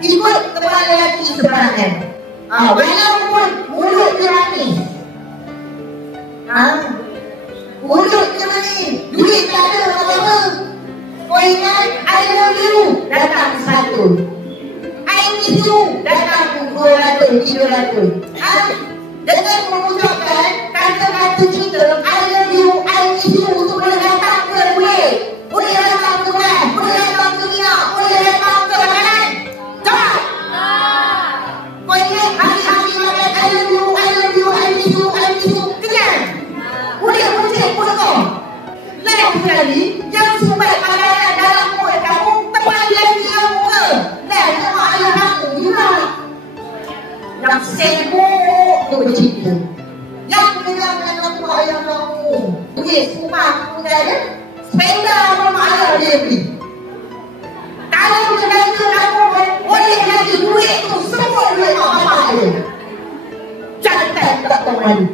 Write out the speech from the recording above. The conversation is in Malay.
ikut kepala lelaki sebarangan. Walaupun mulut dia manis. Mulut dia manis, duit tak ada apa-apa. Kau ingat I love you datang 100, I miss you datang 200, 300. Dengan mengucapkan kata-kata cinta I love you, I miss you untuk boleh datang ke duit, boleh datang ke rumah, boleh datang ke minyak, boleh datang ke makanan. Cepat! Kau ingat hari-hari makan I love you, I love you, I miss you, I miss you. Kenyang? Boleh muncul pun kau. Lain sekali yang sumbat makanan dalam mulut kamu tepat lagi yang muka. Dan tengok ayah kamu juga yang sibuk tu bercerita, yang pegang dengan mak ayah kamu, duit rumah kamu tak ada, sepeda mak ayah dia beli. Kalau ternyata kamu boleh jadi duit tu semua duit mak bapak dia, jangan tak tahu malu.